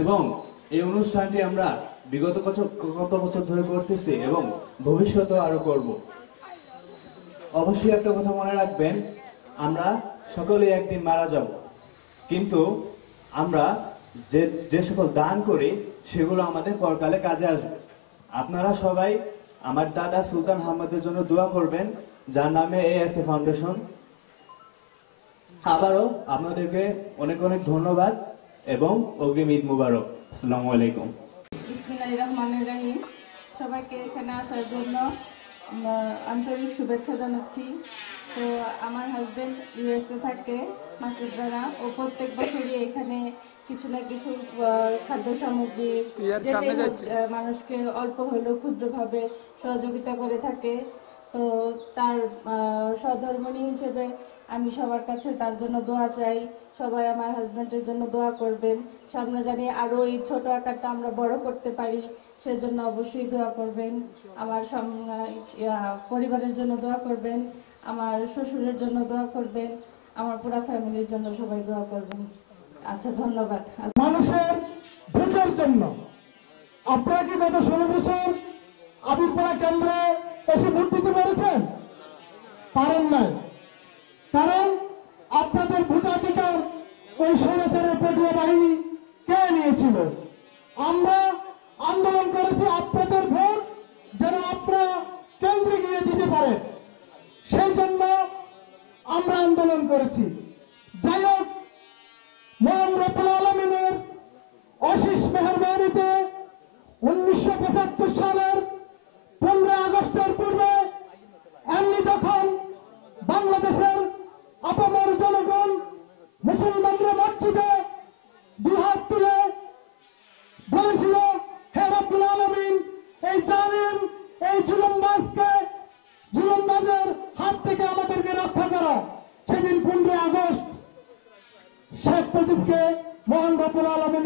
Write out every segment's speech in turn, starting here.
এবং এই অনুষ্ঠানটি আমরা বিগত কত বছর ধরে করতেছি এবং ভবিষ্যতেও আরো করব। অবশ্যই একটা কথা মনে রাখবেন, আমরা সকলেই একদিন মারা যাব, কিন্তু আমরা যে সকল দান করি সেগুলো আমাদের পরকালে কাজে আসবে। আপনারা সবাই আমার দাদা সুলতান আহমদের জন্য দোয়া করবেন, যার নামে ASA ফাউন্ডেশন। আবারও আপনাদেরকে অনেক অনেক ধন্যবাদ এবং অগ্রিম ঈদ মুবারক। আসসালামু আলাইকুম। বিসমিল্লাহির রহমানির রহিম। সবাইকে এখানে আসার জন্য আন্তরিক শুভেচ্ছা জানাচ্ছি। তো আমার হাজবেন্ড USA থাকে, মাসুদ রানা। ও প্রত্যেক বছরই এখানে কিছু না কিছু খাদ্য সামগ্রী যেটাই মানুষকে অল্প হলেও ক্ষুদ্রভাবে সহযোগিতা করে থাকে। তো তার সহধর্মিণী হিসেবে আমি সবার কাছে তার জন্য দোয়া চাই। সবাই আমার হাজব্যান্ডের জন্য দোয়া করবেন, সামনে জানি আরও এই ছোট আকারটা আমরা বড় করতে পারি, সেজন্য অবশ্যই দোয়া করবেন। আমার পরিবারের জন্য দোয়া করবেন, আমার শ্বশুরের জন্য দোয়া করবেন, আমার পুরো ফ্যামিলির জন্য সবাই দোয়া করবেন। আচ্ছা, ধন্যবাদ। মানুষের ভোটের জন্য আপনারা কি গত 16 বছর আবিরপাড়া কেন্দ্রে এসে ভোট দিতে পেরেছেন? পারেন নাই, কারণ আপনাদের ভোটাধিকার ওই স্বৈরাচারের পেটুয়া বাহিনী কে নিয়েছিল। আমরা আন্দোলন করেছি আপনাদের ভোট যেন আপনারা কেন্দ্রে গিয়ে দিতে পারেন, সেই জন্য আমরা আন্দোলন করেছি। যাই হোক, মহান রব্বুল আলামিনের অশেষ মেহেরবানিতে 1975 সালের 15 আগস্টের পূর্বে এমনি যখন বাংলাদেশের আপামর জনগণ মুসলমানরা মসজিদে দুই হাত তুলে বলেছিল, হে রব্বুল আলামিন, এই জালিম, এই জুলুমবাজের হাত থেকে আমাদেরকে রক্ষা করো। সেদিন 15 আগস্ট শেখ মুজিবকে মহান রব্বুল আলামিন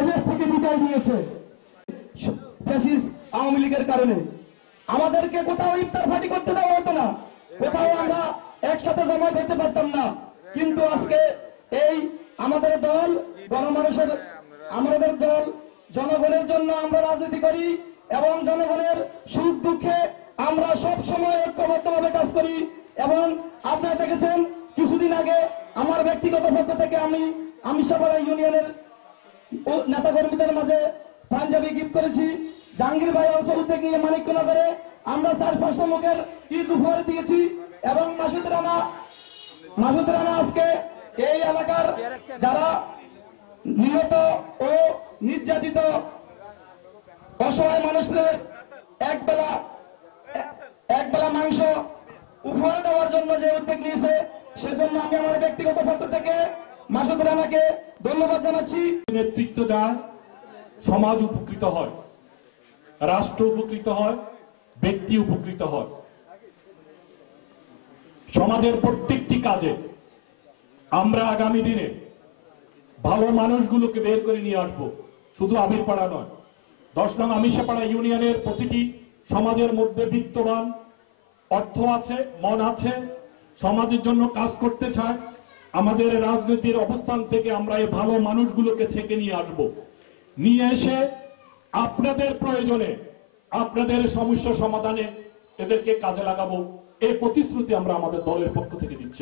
এদেশ থেকে বিদায় দিয়েছে ফ্যাসিস্ট আওয়ামী লীগের কারণে। আমাদেরকে কোথাও ইফতার পার্টি করতে দেওয়া হতো না, কোথাও আমরা একসাথে জমায়েত হতে পারতাম না। কিন্তু আজকে এই আমাদের দল আমাদের দল জনগণের জন্য আমরা রাজনীতি করি এবং জনগণের সুখ দুঃখে আমরা সব সময় ঐক্যবদ্ধভাবে কাজ করি। এবং আপনারা দেখেছেন কিছুদিন আগে আমার ব্যক্তিগত পক্ষ থেকে আমি আমিষাপাড়া ইউনিয়নের নেতাকর্মীদের মাঝে পাঞ্জাবি গিফট করেছি। জাহাঙ্গীর ভাই অঞ্চল থেকে মানিকনগরে আমরা 4-5 লোকের ঈদ উপহার দিয়েছি। এবং মাসুদ রানা আজকে এই এলাকার যারা নিহত ও নির্যাতিত অসহায় মানুষদের একবেলা মাংস উপহার দেওয়ার জন্য যে উদ্যোগ নিয়েছে, সেজন্য আমি আমার ব্যক্তিগত পক্ষ থেকে মাসুদ রানাকে ধন্যবাদ জানাচ্ছি। নেতৃত্ব যায়, সমাজ উপকৃত হয়, রাষ্ট্র উপকৃত হয়, ব্যক্তি উপকৃত হয়। সমাজের প্রত্যেকটি কাজে আমরা আগামী দিনে ভালো মানুষগুলোকে বের করে নিয়ে আসবো, শুধু আবিরপাড়া নয়, 10 নং আমিষাপাড়া ইউনিয়নের প্রতিটি সমাজের মধ্যে বিত্তবান, অর্থ আছে, মন আছে, সমাজের জন্য কাজ করতে চায়। আমাদের রাজনীতির অবস্থান থেকে আমরা এই ভালো মানুষগুলোকে ছেঁকে নিয়ে আসব, নিয়ে এসে আপনাদের প্রয়োজনে, আপনাদের সমস্যা সমাধানে এদেরকে কাজে লাগাবো। এই প্রতিশ্রুতি আমরা আমাদের দলের পক্ষ থেকে দিচ্ছি।